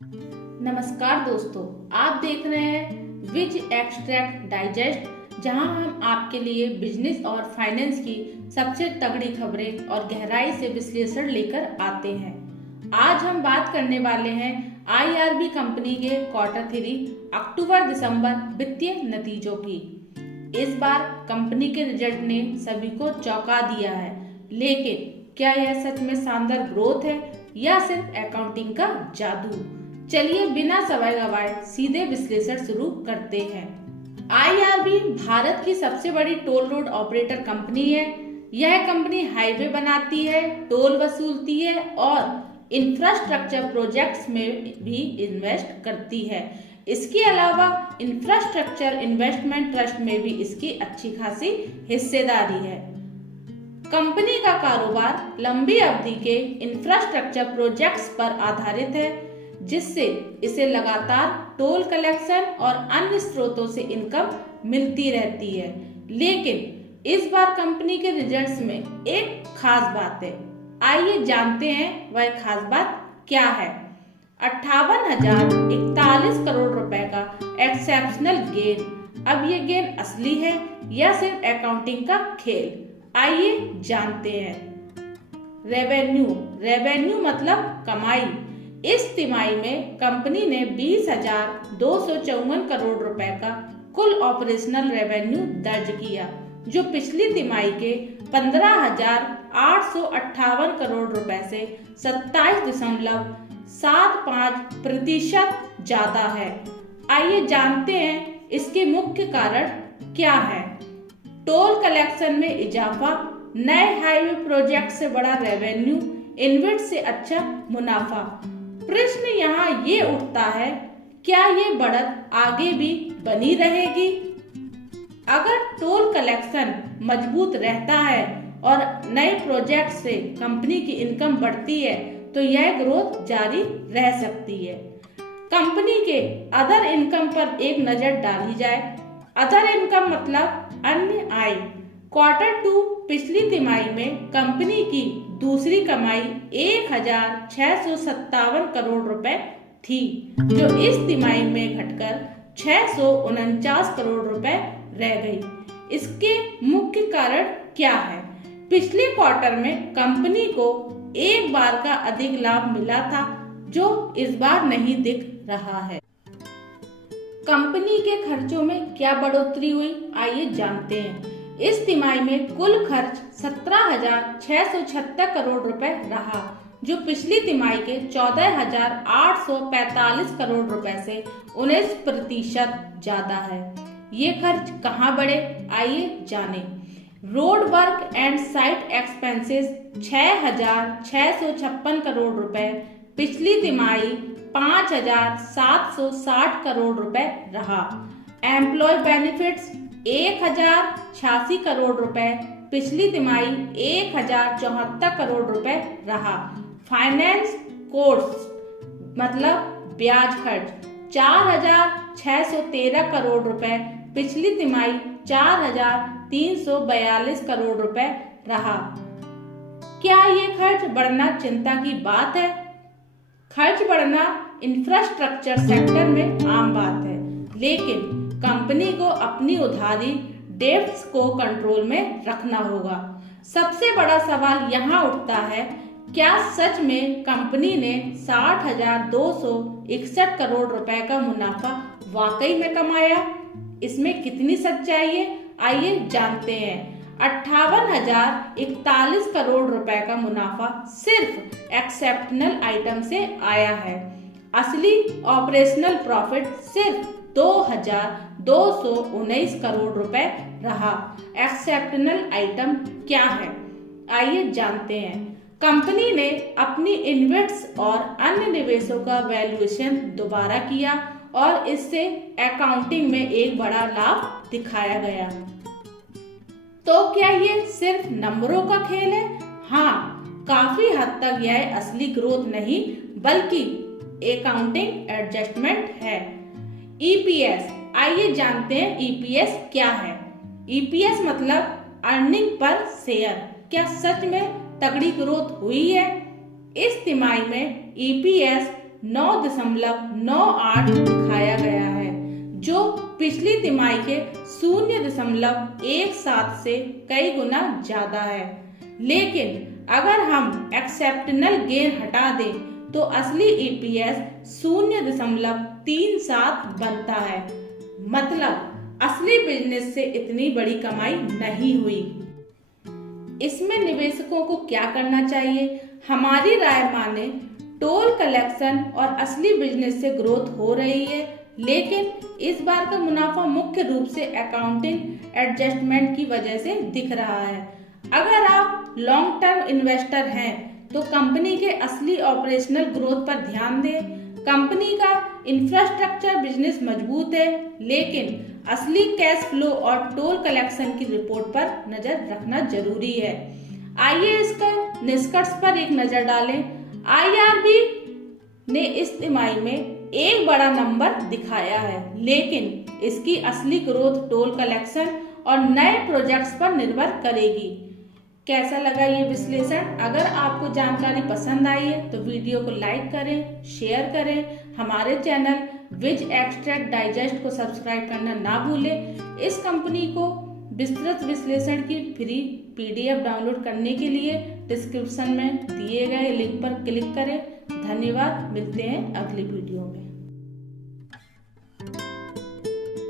नमस्कार दोस्तों, आप देख रहे हैं विज एक्सट्रैक्ट डाइजेस्ट, जहां हम आपके लिए बिजनेस और फाइनेंस की सबसे तगड़ी खबरें और गहराई से विश्लेषण लेकर आते हैं। आज हम बात करने वाले हैं आईआरबी कंपनी के क्वार्टर 3 अक्टूबर-दिसंबर वित्तीय नतीजों की। इस बार कंपनी के रिजल्ट ने सभी को चौंका दिया है, लेकिन क्या यह सच में शानदार ग्रोथ है या सिर्फ अकाउंटिंग का जादू? चलिए बिना समय गवाए सीधे विश्लेषण शुरू करते हैं। आईआरबी भारत की सबसे बड़ी टोल रोड ऑपरेटर कंपनी है। यह कंपनी हाईवे बनाती है, टोल वसूलती है और इंफ्रास्ट्रक्चर प्रोजेक्ट्स में भी इन्वेस्ट करती है। इसके अलावा इंफ्रास्ट्रक्चर इन्वेस्टमेंट ट्रस्ट में भी इसकी अच्छी खासी हिस्सेदारी है। कंपनी का कारोबार लंबी अवधि के इंफ्रास्ट्रक्चर प्रोजेक्ट्स पर आधारित है, जिससे इसे लगातार टोल कलेक्शन और अन्य स्रोतों से इनकम मिलती रहती है। लेकिन इस बार कंपनी के रिजल्ट्स में एक खास बात है। आइए जानते हैं वह खास बात क्या है। 58,041 करोड़ रुपए का एक्सेप्शनल गेन। अब ये गेन असली है या सिर्फ अकाउंटिंग का खेल? आइए जानते हैं। रेवेन्यू मतलब कमाई। इस तिमाही में कंपनी ने 20,254 करोड़ रुपए का कुल ऑपरेशनल रेवेन्यू दर्ज किया, जो पिछली तिमाही के 15,858 करोड़ रुपए से 27.75% ज्यादा है। आइए जानते हैं इसके मुख्य कारण क्या है। टोल कलेक्शन में इजाफा, नए हाईवे प्रोजेक्ट से बड़ा रेवेन्यू, इन्वेस्ट से अच्छा मुनाफा। प्रश्न यहाँ ये उठता है, क्या ये बढ़त आगे भी बनी रहेगी? अगर टोल कलेक्शन मजबूत रहता है और नए प्रोजेक्ट से कंपनी की इनकम बढ़ती है, तो यह ग्रोथ जारी रह सकती है। कंपनी के अदर इनकम पर एक नजर डाली जाए। अदर इनकम मतलब अन्य आय। क्वार्टर 2 पिछली तिमाही में कंपनी की दूसरी कमाई 1,657 करोड़ रुपए थी, जो इस तिमाही में घटकर 649 करोड़ रुपए रह गई। इसके मुख्य कारण क्या है? पिछले क्वार्टर में कंपनी को एक बार का अधिक लाभ मिला था, जो इस बार नहीं दिख रहा है। कंपनी के खर्चों में क्या बढ़ोतरी हुई, आइए जानते हैं। इस तिमाही में कुल खर्च 17,676 करोड़ रुपए रहा, जो पिछली तिमाही के 14,845 करोड़ रुपए से 19% ज्यादा है। ये खर्च कहाँ बढ़े, आइए जानें। Road work and site expenses 6,656 crore रुपए, पिछली तिमाही 5,760 करोड़ रुपए रहा। एम्प्लॉय बेनिफिट्स 1,086 करोड़ रुपए, पिछली तिमाही 1,074 करोड़ रुपए रहा। फाइनेंस कोर्स मतलब ब्याज खर्च 4,613 करोड़ रुपए, पिछली तिमाही 4,342 करोड़ रुपए रहा। क्या ये खर्च बढ़ना चिंता की बात है? खर्च बढ़ना इंफ्रास्ट्रक्चर सेक्टर में आम बात है, लेकिन कंपनी को अपनी उधारी डेब्ट्स को कंट्रोल में रखना होगा। सबसे बड़ा सवाल यहाँ उठता है, क्या सच में कंपनी ने 60,261 करोड़ रुपए का मुनाफा वाकई में कमाया? इसमें कितनी सच्चाई है, आइए जानते हैं। 58,041 करोड़ रुपए का मुनाफा सिर्फ एक्सेप्शनल आइटम से आया है। असली ऑपरेशनल प्रॉफिट सिर्फ 2,219 करोड़ रुपए रहा। एक्सेप्शनल आइटम क्या है, आइए जानते हैं। कंपनी ने अपनी इन्वेस्ट्स और अन्य निवेशों का वैल्यूएशन दोबारा किया और इससे अकाउंटिंग में एक बड़ा लाभ दिखाया गया। तो क्या ये सिर्फ नंबरों का खेल है? हाँ, काफी हद तक यह असली ग्रोथ नहीं बल्कि अकाउंटिंग एडजस्टमेंट है। ईपीएस, आइए जानते हैं ईपीएस क्या है। ईपीएस मतलब अर्निंग पर शेयर। क्या सच में तगड़ी ग्रोथ हुई है? इस तिमाही में ईपीएस 9.98 दिखाया गया है, जो पिछली तिमाही के 0.17 से कई गुना ज्यादा है। लेकिन अगर हम एक्सेप्शनल गेन हटा दें तो असली ईपीएस 0.37 बनता है। मतलब असली बिजनेस से इतनी बड़ी कमाई नहीं हुई। इसमें निवेशकों को क्या करना चाहिए? हमारी राय माने टोल कलेक्शन और असली बिजनेस से ग्रोथ हो रही है, लेकिन इस बार का मुनाफा मुख्य रूप से अकाउंटिंग एडजस्टमेंट की वजह से दिख रहा है। अगर आप लॉन्ग टर्म इन्वेस्टर हैं तो कंपनी के असली ऑपरेशनल ग्रोथ पर ध्यान दें। कंपनी का इंफ्रास्ट्रक्चर बिजनेस मजबूत है, लेकिन असली कैश फ्लो और टोल कलेक्शन की रिपोर्ट पर नजर रखना जरूरी है। आइए इसका निष्कर्ष पर एक नजर डालें। आईआरबी ने इस तिमाही में एक बड़ा नंबर दिखाया है, लेकिन इसकी असली ग्रोथ टोल कलेक्शन और नए प्रोजेक्ट्स पर निर्भर करेगी। कैसा लगा ये विश्लेषण? अगर आपको जानकारी पसंद आई है तो वीडियो को लाइक करें, शेयर करें। हमारे चैनल विज एक्सट्रैक्ट डाइजेस्ट को सब्सक्राइब करना ना भूलें। इस कंपनी को विस्तृत विश्लेषण की फ्री पीडीएफ डाउनलोड करने के लिए डिस्क्रिप्शन में दिए गए लिंक पर क्लिक करें। धन्यवाद। मिलते हैं अगली वीडियो में।